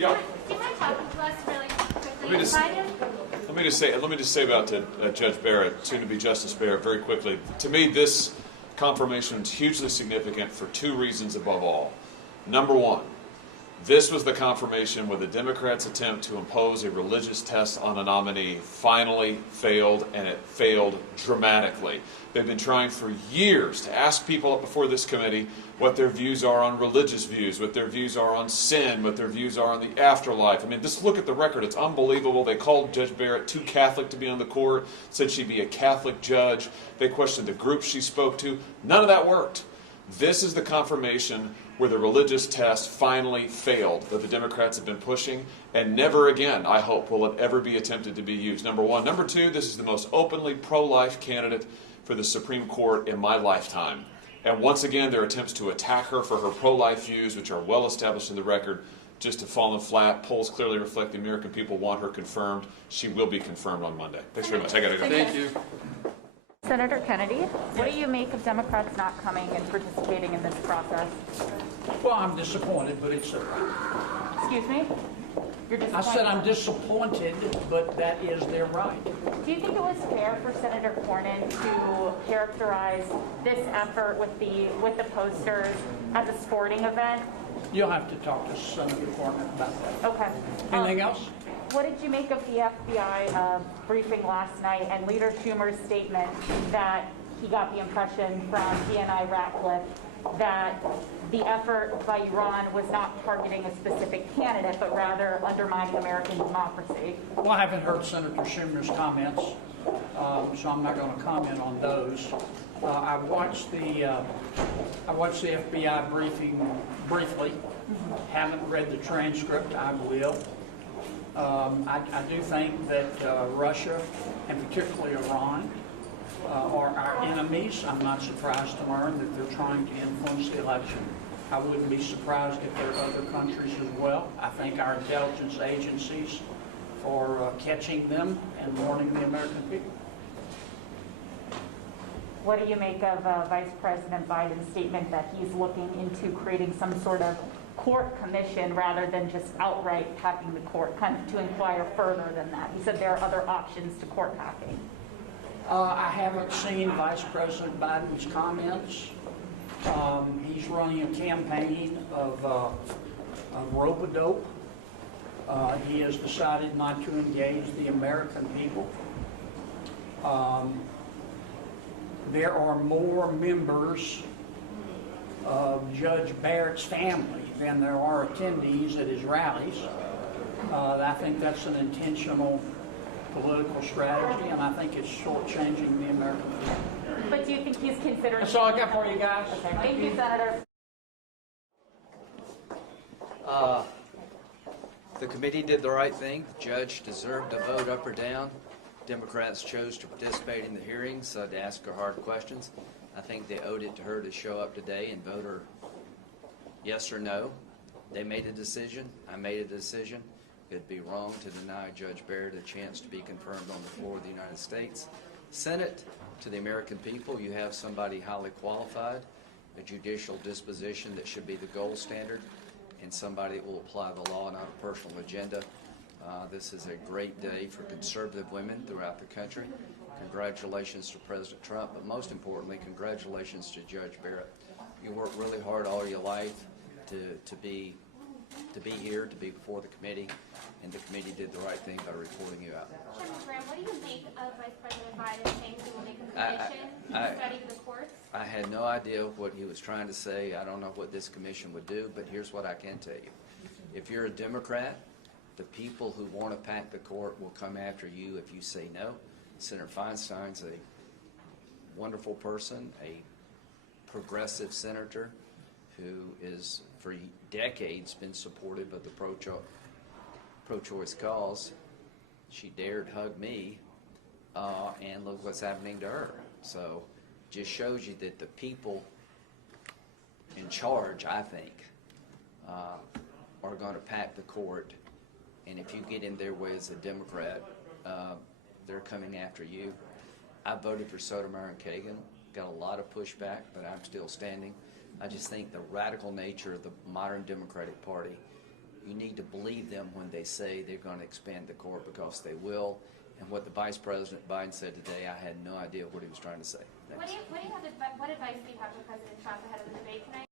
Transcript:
Yeah. Do you mind talking to us really quickly? Let me just say about Judge Barrett, soon to be Justice Barrett, very quickly. To me, this confirmation is hugely significant for two reasons above all. Number one, this was the confirmation where the Democrats' attempt to impose a religious test on a nominee finally failed, and it failed dramatically. They've been trying for years to ask people up before this committee what their views are on religious views, what their views are on sin, what their views are on the afterlife. I mean, just look at the record. It's unbelievable. They called Judge Barrett too Catholic to be on the court, said she'd be a Catholic judge. They questioned the group she spoke to. None of that worked. This is the confirmation where the religious test finally failed that the Democrats have been pushing, and never again, I hope, will it ever be attempted to be used. Number one. Number two, this is the most openly pro-life candidate for the Supreme Court in my lifetime. And once again, their attempts to attack her for her pro-life views, which are well established in the record, just have fallen flat. Polls clearly reflect the American people want her confirmed. She will be confirmed on Monday. Thanks very much. I gotta go. Thank you. Senator Kennedy, what do you make of Democrats not coming and participating in this process? Well, I'm disappointed, but it's Excuse me? You're disappointed? I said I'm disappointed, but that is their right. Do you think it was fair for Senator Cornyn to characterize this effort with the posters as a sporting event? You'll have to talk to Senator Cornyn about that. Okay. Anything else? What did you make of the FBI briefing last night and Leader Schumer's statement that he got the impression from DNI Ratcliffe that the effort by Iran was not targeting a specific candidate, but rather undermining American democracy? Well, I haven't heard Senator Schumer's comments, so I'm not going to comment on those. I watched the FBI briefing briefly. Haven't read the transcript. I will. I do think that Russia, and particularly Iran, are our enemies. I'm not surprised to learn that they're trying to influence the election. I wouldn't be surprised if there are other countries as well. I thank our intelligence agencies for catching them and warning the American people. What do you make of Vice President Biden's statement that he's looking into creating some sort of court commission rather than just outright packing the court, kind of to inquire further than that? He said there are other options to court packing. I haven't seen Vice President Biden's comments. He's running a campaign of rope-a-dope. He has decided not to engage the American people. There are more members of Judge Barrett's family than there are attendees at his rallies. I think that's an intentional political strategy, and I think it's shortchanging the American people. But do you think he's considering... That's all I got for you guys. Okay, thank you, Senator. The committee did the right thing. The judge deserved a vote up or down. Democrats chose to participate in the hearings to ask her hard questions. I think they owed it to her to show up today and vote her yes or no. They made a decision. I made a decision. It'd be wrong to deny Judge Barrett a chance to be confirmed on the floor of the United States Senate. To the American people, you have somebody highly qualified, a judicial disposition that should be the gold standard, and somebody that will apply the law, not a personal agenda. This is a great day for conservative women throughout the country. Congratulations to President Trump, but most importantly, congratulations to Judge Barrett. You worked really hard all your life to be here, to be before the committee, and the committee did the right thing by reporting you out. Senator Graham, what do you make of Vice President Biden saying he will make a commission to study the courts? I had no idea what he was trying to say. I don't know what this commission would do, but here's what I can tell you. If you're a Democrat, the people who want to pack the court will come after you if you say no. Senator Feinstein's a wonderful person, a progressive senator who is for decades been supportive of the pro-choice cause. She dared hug me, and look what's happening to her. So just shows you that the people in charge, I think, are going to pack the court. And if you get in their way as a Democrat, they're coming after you. I voted for Sotomayor and Kagan, got a lot of pushback, but I'm still standing. I just think the radical nature of the modern Democratic Party you need to believe them when they say they're going to expand the court, because they will. And what the Vice President Biden said today, I had no idea what he was trying to say. Thanks. What advice do you have for President Trump ahead of the debate tonight?